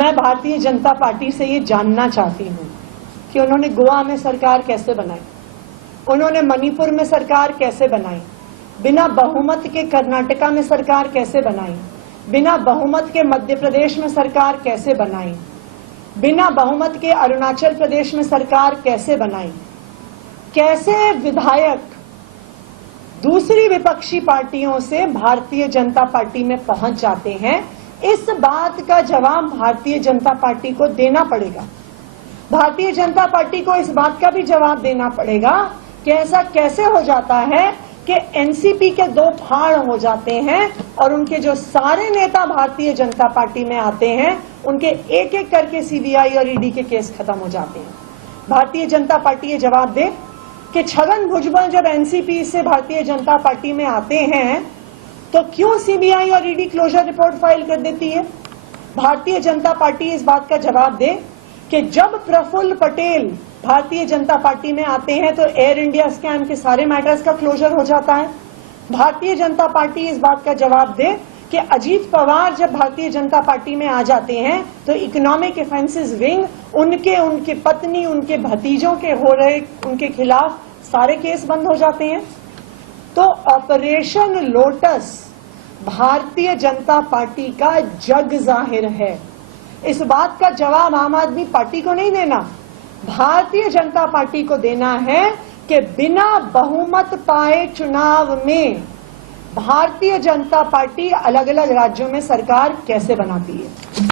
मैं भारतीय जनता पार्टी से ये जानना चाहती हूँ कि उन्होंने गोवा में सरकार कैसे बनाई, उन्होंने मणिपुर में सरकार कैसे बनाई, बिना बहुमत के कर्नाटका में सरकार कैसे बनाई, बिना बहुमत के मध्य प्रदेश में सरकार कैसे बनाई, बिना बहुमत के अरुणाचल प्रदेश में सरकार कैसे बनाई, कैसे विधायक दूसरी विपक्षी पार्टियों से भारतीय जनता पार्टी में पहुंच जाते हैं। इस बात का जवाब भारतीय जनता पार्टी को देना पड़ेगा। भारतीय जनता पार्टी को इस बात का भी जवाब देना पड़ेगा कि ऐसा कैसे हो जाता है कि एनसीपी के दो फाड़ हो जाते हैं और उनके जो सारे नेता भारतीय जनता पार्टी में आते हैं उनके एक एक करके सीबीआई और ईडी के केस खत्म हो जाते हैं। भारतीय जनता पार्टी ये जवाब दे कि छगन भुजबल जब एनसीपी से भारतीय जनता पार्टी में आते हैं तो क्यों सीबीआई और ईडी क्लोजर रिपोर्ट फाइल कर देती है। भारतीय जनता पार्टी इस बात का जवाब दे कि जब प्रफुल्ल पटेल भारतीय जनता पार्टी में आते हैं तो एयर इंडिया स्कैम के सारे मैटर्स का क्लोजर हो जाता है। भारतीय जनता पार्टी इस बात का जवाब दे कि अजीत पवार जब भारतीय जनता पार्टी में आ जाते हैं तो इकोनॉमिक ऑफेंसेस विंग उनके पत्नी उनके भतीजों के हो रहे उनके खिलाफ सारे केस बंद हो जाते हैं। तो operation lotus Bharatiya Janata party का जग जाहिर है। इस बात का जवाब आम आदमी पार्टी को नहीं देना, भारतीय जनता पार्टी को देना है कि बिना बहुमत पाए चुनाव में भारतीय जनता पार्टी अलग अलग राज्यों में सरकार कैसे बनाती है।